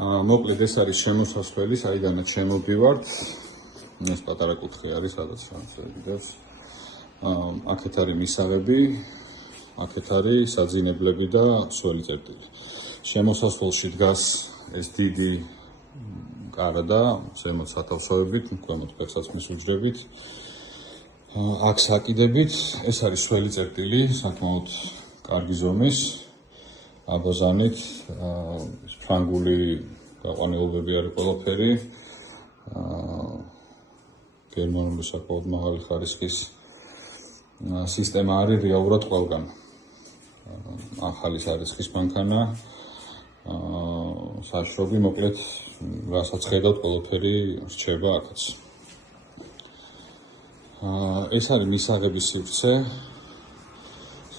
მოკლედ ეს არის შემოსასვლელი, საიდანაც შემოვდივართ. ეს პატარა კუთხე არის, სადაც შევიდეთ. აქეთ არის მისაღები, აქეთ არის საძინებლები და სველი წერტილი. შემოსასვლელში დგას ეს დიდი კარადა, ზემოთ სათავსოებით, ქვემოთ ფეხსაცმლის უჯრებით. აქ საკიდებით, ეს არის სველი წერტილი, საკმაოდ კარგი ზომის. აბაზანით, ფრანგული გაყვანილობები არის ყველაფერი. გერმანული საკმაოდ მაღალი ხარისხის სისტემა არის რეალურად ყველგან. ახალი ხარისხის მანქანა, საშრობი, მოკლედ, რასაც ხედავთ, ყველაფერი რჩება აქაც. ეს არის მისაღების სივრცე.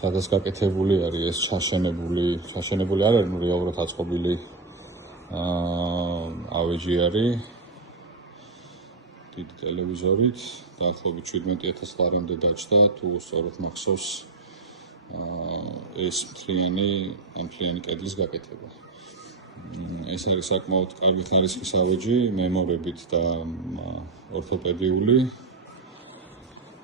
სადაც გაკეთებული არის ეს ჩაშენებული არ არის რეალურად აწყობილი ავეჯი არის დიდი ტელევიზორით დაახლოებით 17,000 ლარამდე დაჭდა თუ სწორად მახსოვს ეს მთლიანი კედლის გაკეთება. ეს არის საკმაოდ კარგი ხარისხის ავეჯი მემორებით და ორთოპედიული.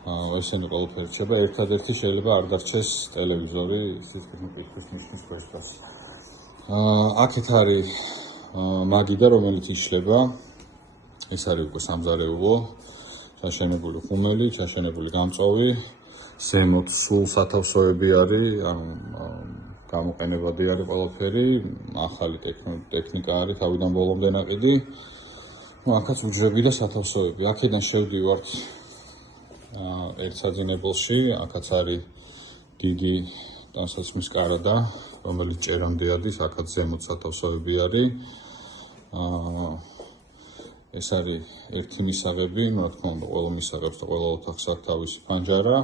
ესენი ყველაფერი რჩება, ერთადერთი შეიძლება არ დარჩეს ტელევიზორი, სისტემის ნიშნის ქვეშ დგას. აქეთ არის მაგიდა, რომელიც იშლება. ეს არის უკვე სამზარეულო, ჩაშენებული ხუმელი, ჩაშენებული გამწვავი, ზემოთ სულ სათავსოები არის, გამოყენებადი არის ყველაფერი, ახალი ტექნიკა არის, თავიდან ბოლომდე ნაყიდი. აქაც უჯრები და სათავსოები. აქედან შევდივართ ერთ საძინებელში, აქაც არის დიდი ტანსაცმლის კარადა, რომელიც ჭერამდე ადის, აქაც ზემოთ სათავსოები არის. ეს არის ერთი მისაღები, რა თქმა უნდა, ყველა მისაღებს და ყველა ოთახს აქვს თავისი ფანჯარა.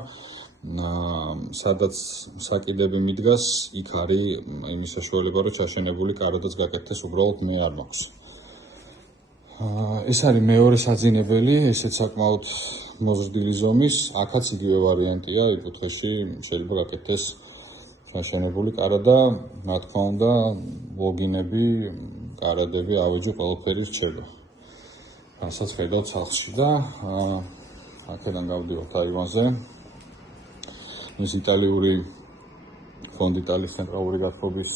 სადაც საკიდები მიდგას, იქ არის იმის საშუალება, რომ ჩაშენებული კარადაც გაკეთდეს, უბრალოდ მე არ მაქვს. ეს არის მეორე საძინებელი, ესეც საკმაოდ მოზრდილი ზომის, აქაც იგივე ვარიანტია, იმ კუთხეში შეიძლება გაკეთდეს ჩაშენებული კარადა, რა თქმა უნდა, ლოგინები, კარადები, ავეჯი ყველაფერი რჩება. რასაც ხედავთ სახლში და აქედან გავდივართ აივანზე. ეს იტალიური ფონდ იტალიის ცენტრალური გათბობის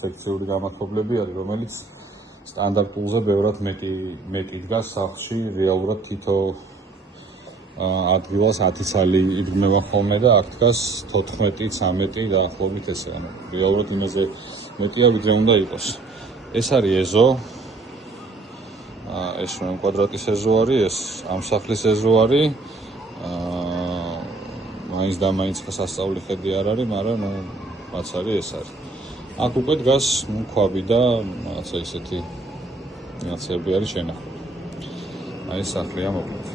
სექციური გამართობლები არის, რომელიც სტანდარტულზე ბევრად მეტი დგას სახლში, რეალურად თითო ადგილას 10 ცალი იდგმება ხოლმე და აქ დგას 14-13 დაახლოებით ესე, ანუ რეალურად იმაზე მეტია, ვიდრე უნდა იყოს. ეს არის ეზო. ეს კვადრატის ეზო არის, ეს ამ სახლის ეზო არის. მაინც და მაინც სასწაული ხედი არ არის, მაგრამ რაც არის ეს არის. აქ უკვე დგას ქვაბი და რაღაცა ისეთი ნაცერები არის შენახული. აი სახლია მოკლედ.